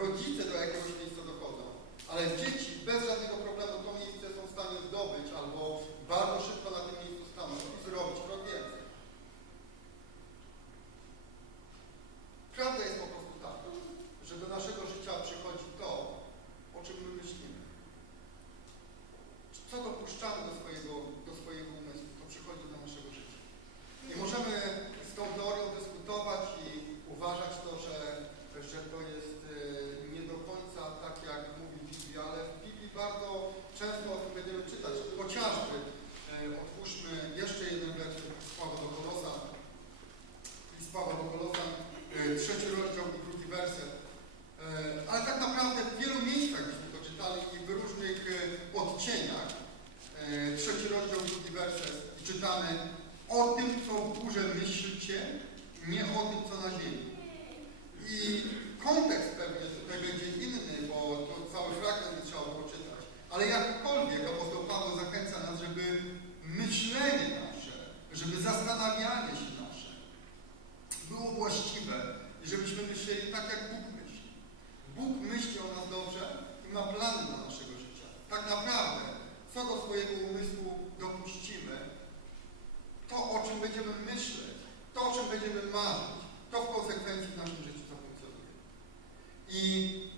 rodzice do jakiegoś miejsca dochodzą, ale dzieci bez tak naprawdę, co do swojego umysłu dopuścimy, to o czym będziemy myśleć, to o czym będziemy marzyć, to w konsekwencji w naszym życiu zafunkcjonuje. I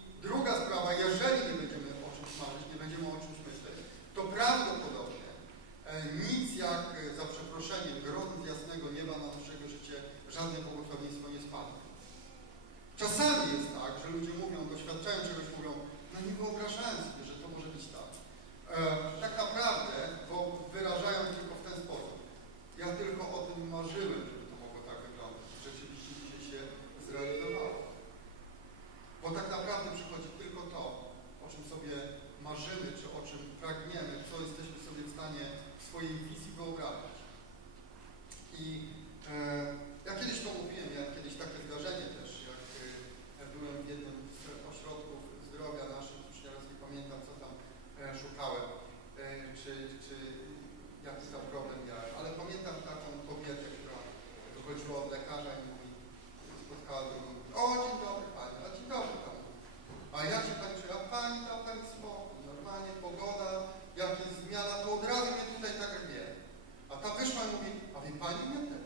inviting them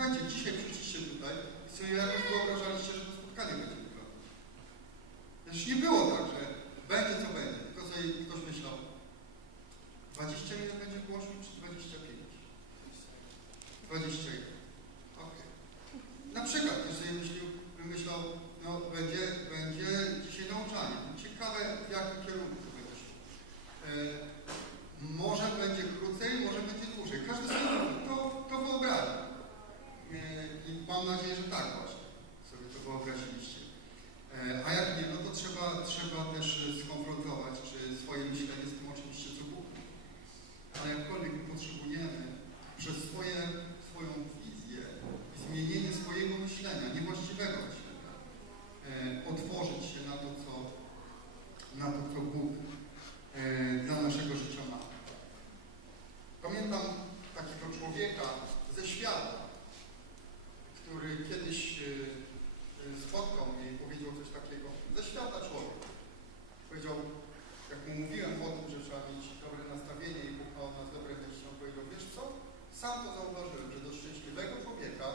Słuchajcie, dzisiaj przyszliście tutaj i sobie jakoś wyobrażaliście, że to spotkanie będzie jutro. Znaczy nie było skonfrontować, czy swoje myślenie tak z tym, o czym szczycu Bóg. Ale jakkolwiek potrzebujemy przez swoje, swoją wizję i zmienienie swojego myślenia, niewłaściwego myślenia, e, otworzyć się na to, co, na to, co Bóg e, dla naszego życia ma. Pamiętam takiego człowieka ze świata, który kiedyś e, spotkał mnie i powiedział coś takiego. Ze świata człowiek. Powiedział, jak mu mówiłem o tym, że trzeba mieć dobre nastawienie i Bóg ma od nas dobre myśli, on powiedział, wiesz co, sam to zauważyłem, że do szczęśliwego człowieka